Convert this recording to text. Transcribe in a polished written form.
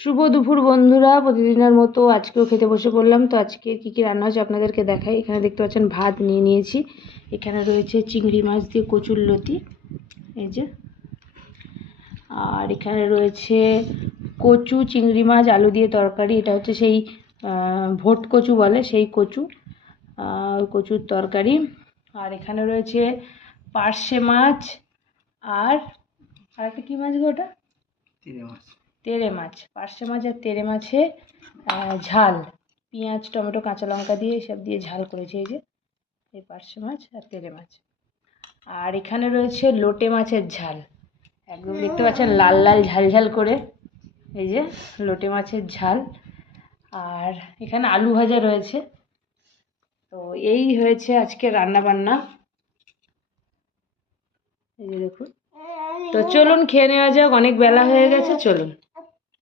শুভ দুপুর বন্ধুরা, প্রতিদিনের মতো আজকেও খেতে বসে পড়লাম। তো আজকে কী কী রান্না হচ্ছে আপনাদেরকে দেখাই। এখানে দেখতে পাচ্ছেন ভাত নিয়ে নিয়েছি। এখানে রয়েছে চিংড়ি মাছ দিয়ে কচুরলতি, এই যে। আর এখানে রয়েছে কচু, চিংড়ি মাছ, আলু দিয়ে তরকারি। এটা হচ্ছে সেই ভোট কচু বলে, সেই কচু, কচুর তরকারি। আর এখানে রয়েছে পার্শে মাছ আর একটা কী মাছ গো ওটা? তেড়ে মাছ। পার্শে মাছ আর তেড়ে মাছে ঝাল, পেঁয়াজ টমেটো কাঁচা লঙ্কা দিয়ে এসব দিয়ে ঝাল করেছে। এই যে এই পার্শে মাছ আর তেড়ে মাছ। আর এখানে রয়েছে লোটে মাছের ঝাল, একদম দেখতে পাচ্ছেন লাল লাল ঝাল ঝাল করে, এই যে লোটে মাছের ঝাল। আর এখানে আলু ভাজা রয়েছে। তো এই হয়েছে আজকে রান্না বান্না, এই যে দেখুন। তো চলুন খেয়ে নেওয়া যাক, অনেক বেলা হয়ে গেছে, চলুন।